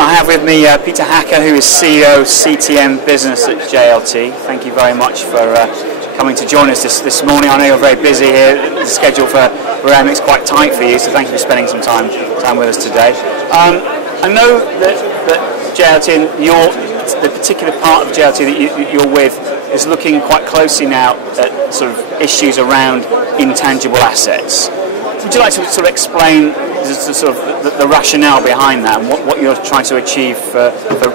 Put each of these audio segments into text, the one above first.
I have with me Peter Hacker, who is CEO CTM Business at JLT. Thank you very much for coming to join us this morning. I know you're very busy here. The schedule for AIRMIC is quite tight for you, so thank you for spending some time with us today. I know that JLT and the particular part of JLT that you're with is looking quite closely now at sort of issues around intangible assets. Would you like to sort of explain the rationale behind that and what you're trying to achieve for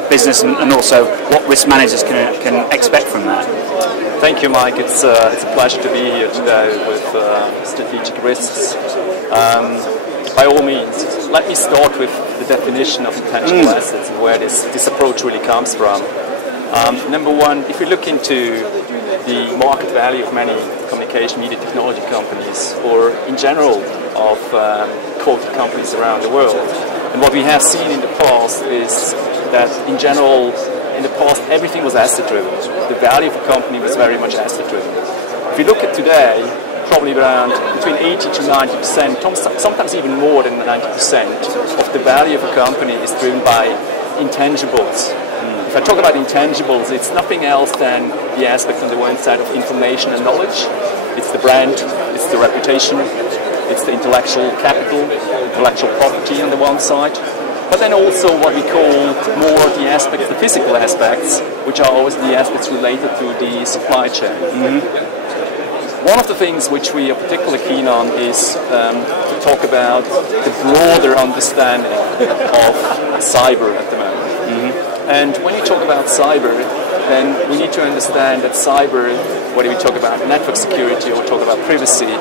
business and also what risk managers can expect from that? Thank you, Mike. It's a pleasure to be here today with strategic risks. By all means, let me start with the definition of intangible assets and where this approach really comes from. Number one, if we look into the market value of many communication media technology companies, or in general of quoted companies around the world, and what we have seen in the past is that in general, in the past, everything was asset-driven. The value of a company was very much asset-driven. If you look at today, probably around between 80 to 90%, sometimes even more than 90% of the value of a company is driven by intangibles. If I talk about intangibles, it's nothing else than the aspect on the one side of information and knowledge. It's the brand, it's the reputation, it's the intellectual capital, intellectual property on the one side, but then also what we call more the aspects, the physical aspects, which are always the aspects related to the supply chain. One of the things which we are particularly keen on is to talk about the broader understanding of cyber at the moment. And when you talk about cyber, then we need to understand that cyber, whether we talk about network security or talk about privacy,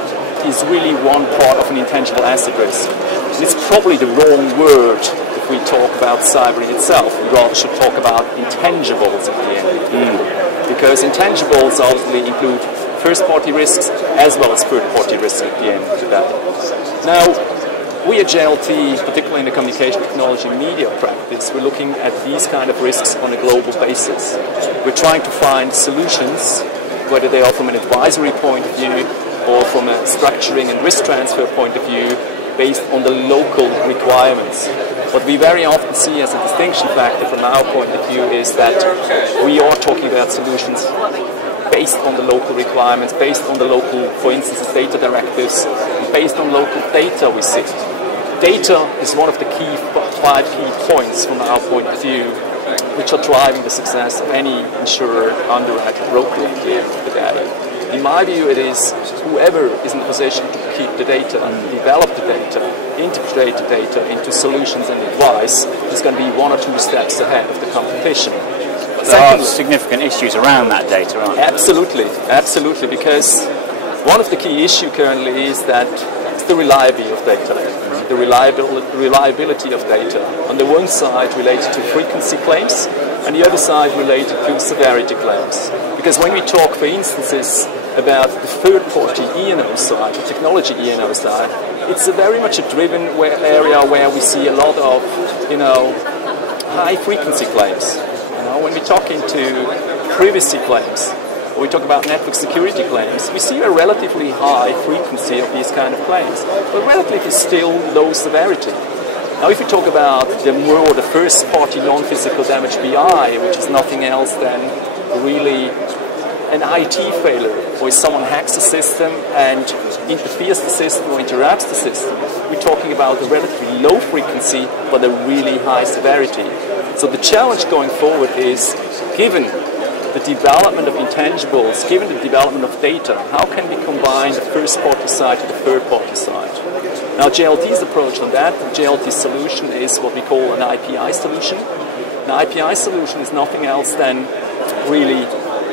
is really one part of an intangible asset risk. And it's probably the wrong word if we talk about cyber in itself. We rather should talk about intangibles at the end. Because intangibles obviously include first-party risks as well as third-party risks at the end of the day. Now, we at JLT, particularly in the communication technology media practice, we're looking at these kind of risks on a global basis. We're trying to find solutions, whether they are from an advisory point of view or from a structuring and risk transfer point of view, based on the local requirements. What we very often see as a distinction factor from our point of view is that we are talking about solutions based on the local requirements, based on the local, for instance, data directives, and based on local data we see. Data is one of the five key points from our point of view, which are driving the success of any insurer, underwriter, broker at the end of the day. In my view, it is whoever is in a position to keep the data and develop the data, integrate the data into solutions and advice is going to be one or two steps ahead of the competition. There are significant issues around that data, aren't there? Absolutely, absolutely, because one of the key issues currently is that it's the reliability of data. The reliability of data. On the one side related to frequency claims, and the other side related to severity claims. Because when we talk, for instances, about the third-party E&O side, the technology E&O side, it's very much a driven area where we see a lot of, high-frequency claims. When we talk into privacy claims, or we talk about network security claims, we see a relatively high frequency of these kind of claims, but relatively still low severity. Now, if we talk about the first-party non-physical damage BI, which is nothing else than really an IT failure, or if someone hacks the system and interferes the system or interrupts the system, we're talking about a relatively low frequency, but a really high severity. So the challenge going forward is, given the development of intangibles, given the development of data, how can we combine the first-party side to the third-party side? Now, JLT's approach on that, JLT's solution is what we call an IPI solution. An IPI solution is nothing else than really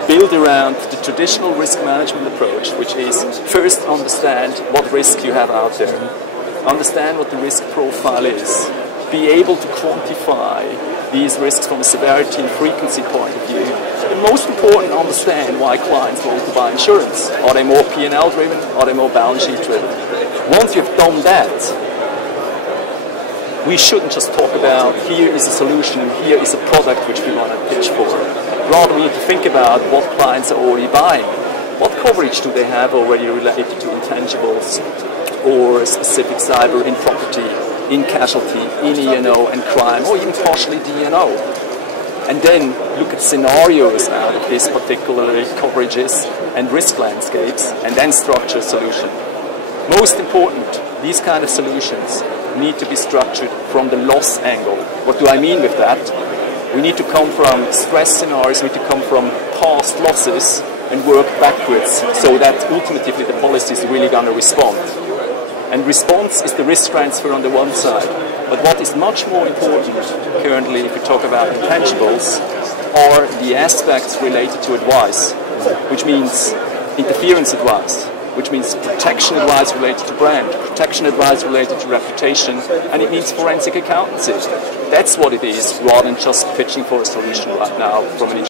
build around the traditional risk management approach, which is first understand what risk you have out there, understand what the risk profile is, be able to quantify these risks from a severity and frequency point of view, and most important, understand why clients want to buy insurance. Are they more P&L driven? Are they more balance sheet driven? Once you've done that, we shouldn't just talk about here is a solution, here is a product which we want to pitch for. Rather, we need to think about what clients are already buying. What coverage do they have already related to intangibles or specific cyber in property, in casualty, in E&O and crime, or even partially D&O. And then look at scenarios out of these particular coverages and risk landscapes, and then structure a solution. Most important, these kind of solutions need to be structured from the loss angle. What do I mean with that? We need to come from stress scenarios, we need to come from past losses and work backwards so that ultimately the policy is really going to respond. And response is the risk transfer on the one side. But what is much more important currently, if we talk about intangibles, are the aspects related to advice, which means interference advice, which means protection advice related to brand, protection advice related to reputation, and it means forensic accountancy. That's what it is, rather than just pitching for a solution right now from an